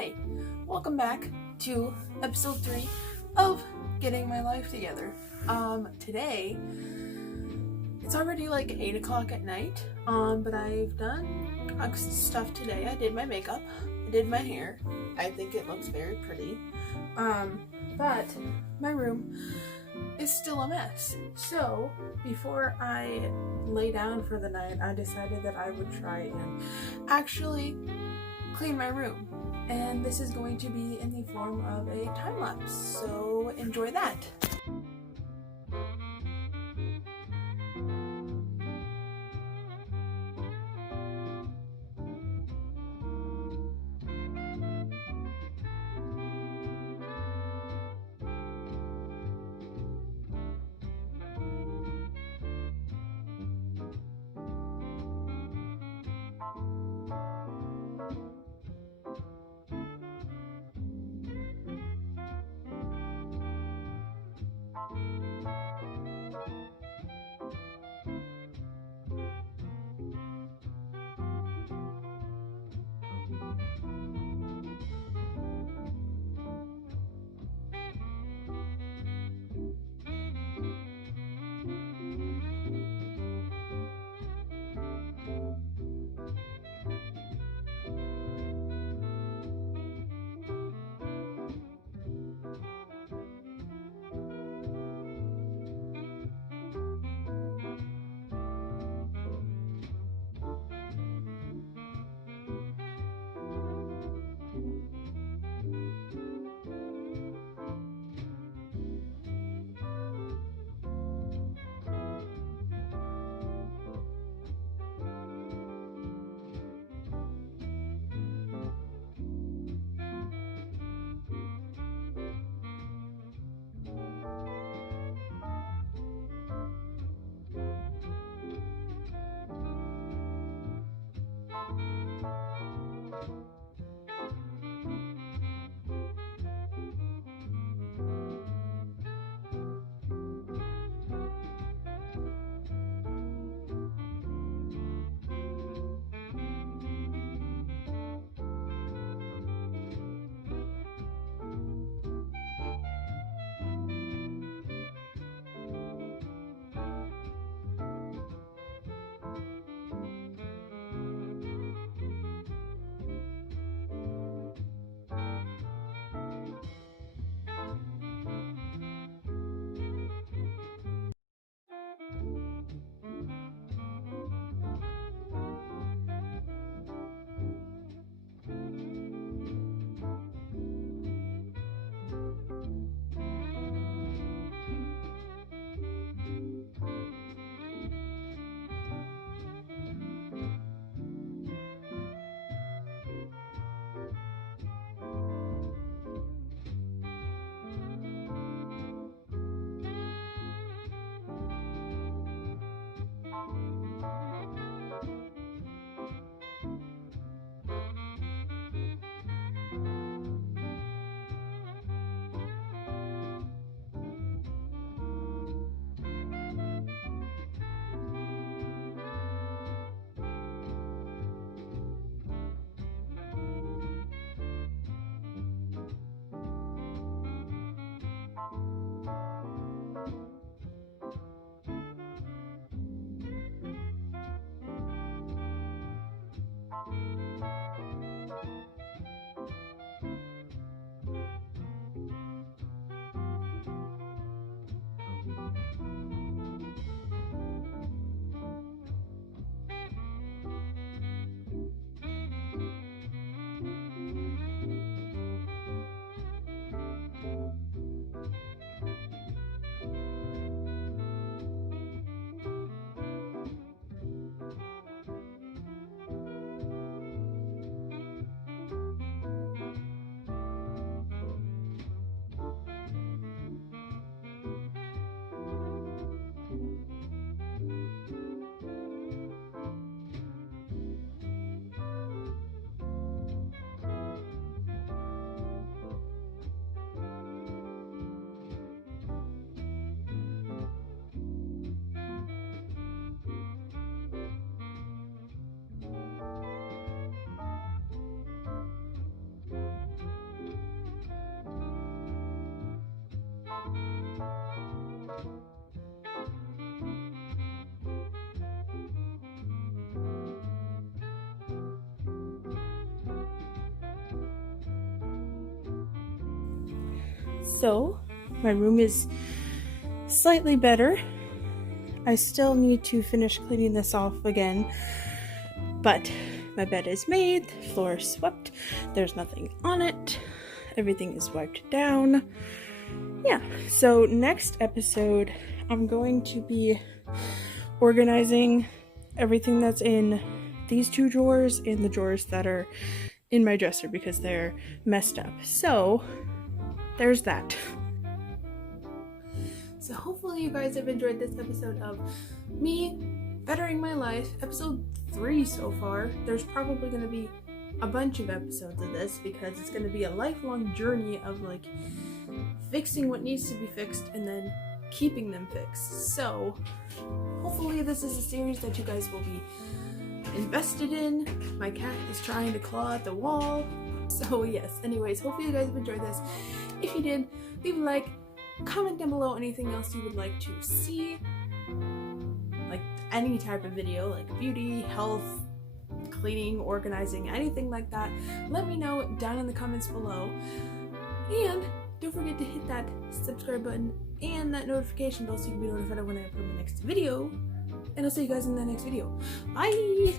Hi, welcome back to episode 3 of Getting My Life Together. Today, it's already like 8 o'clock at night, but I've done stuff today. I did my makeup, I did my hair. I think it looks very pretty, but my room is still a mess. So, before I lay down for the night, I decided that I would try and actually clean my room. And this is going to be in the form of a time lapse, so enjoy that. So, my room is slightly better. I still need to finish cleaning this off again, but my bed is made, the floor is swept, there's nothing on it, everything is wiped down. Yeah, so next episode, I'm going to be organizing everything that's in these two drawers and the drawers that are in my dresser because they're messed up. So, there's that. So hopefully you guys have enjoyed this episode of me bettering my life. Episode 3 so far. There's probably going to be a bunch of episodes of this because it's going to be a lifelong journey of like fixing what needs to be fixed and then keeping them fixed. So hopefully this is a series that you guys will be invested in. My cat is trying to claw at the wall. So yes, anyways, hopefully you guys have enjoyed this. If you did, leave a like, comment down below anything else you would like to see, like any type of video, like beauty, health, cleaning, organizing, anything like that. Let me know down in the comments below, and don't forget to hit that subscribe button and that notification bell so you can be notified of when I upload my next video, and I'll see you guys in the next video. Bye!